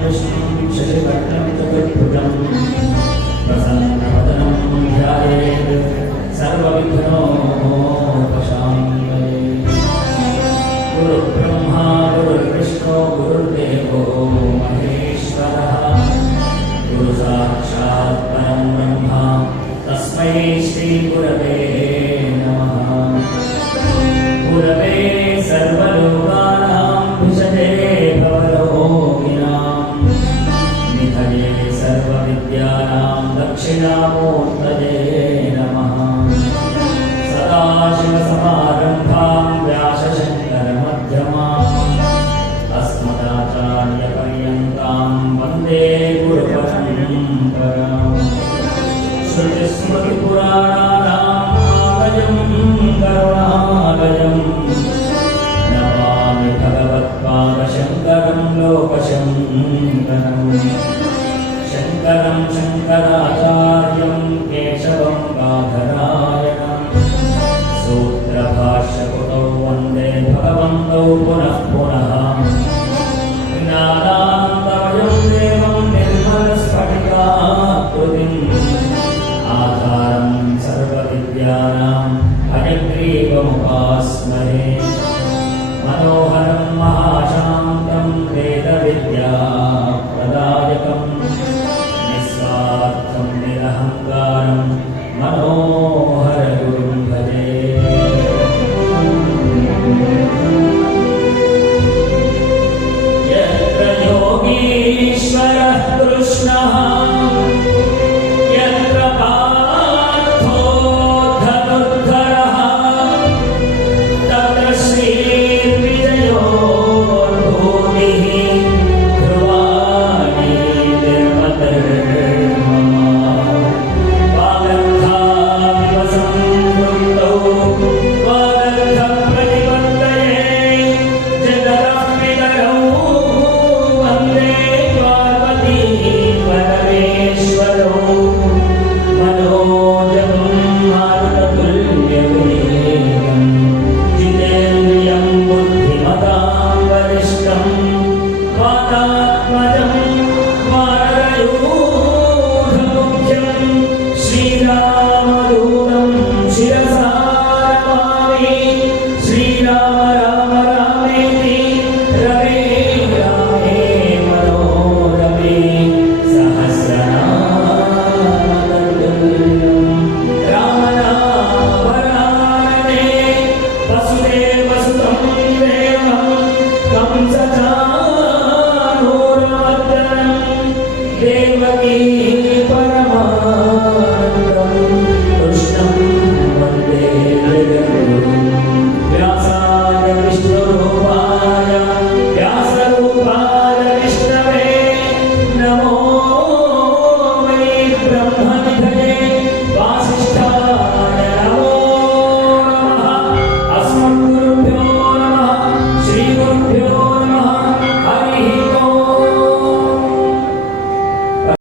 कृष्णं शशिवर्णं चतुर्भुजं प्रसन्नवदनं ध्यायेत् सर्वविघ्नोपशान्तये। गुरुर्ब्रह्मा गुरुर्विष्णु गुरुर्देवो महेश्वरः गुरुसाक्षात् परं ब्रह्म तस्मै श्रीगुरवे नमः। गुरवे सर्वलोकानां विषये भवरोगिणां निधये सर्वविद्यानां दक्षिणामूर्तये नमः। सदाशिवसमारम्भां व्यासशङ्करमध्यमाम् अस्मदाचार्यपर्यन्तां वन्दे गुरुपरम्पराम्। श्रुतिस्मृतिपुराणानामालयं करुणालयं नमामि भगवत्पादशङ्करं लोकशङ्करं। शङ्करं शङ्कराचार्यं केशवं बादरायणं सूत्रभाष्यकृतौ वन्दे भगवन्तौ पुनः पुनः। ज्ञानानन्दमयं देवं निर्मलस्फटिकाकृतिम् आधारं सर्वविद्यानां हयग्रीवमुपास्महे। मनोहरं महाशान्तं वेदविद्याप्रदायकं निस्वार्थं निरहङ्कारं मनोहरगुरुं भजे। यत्र योगीश्वरः कृष्णः नमो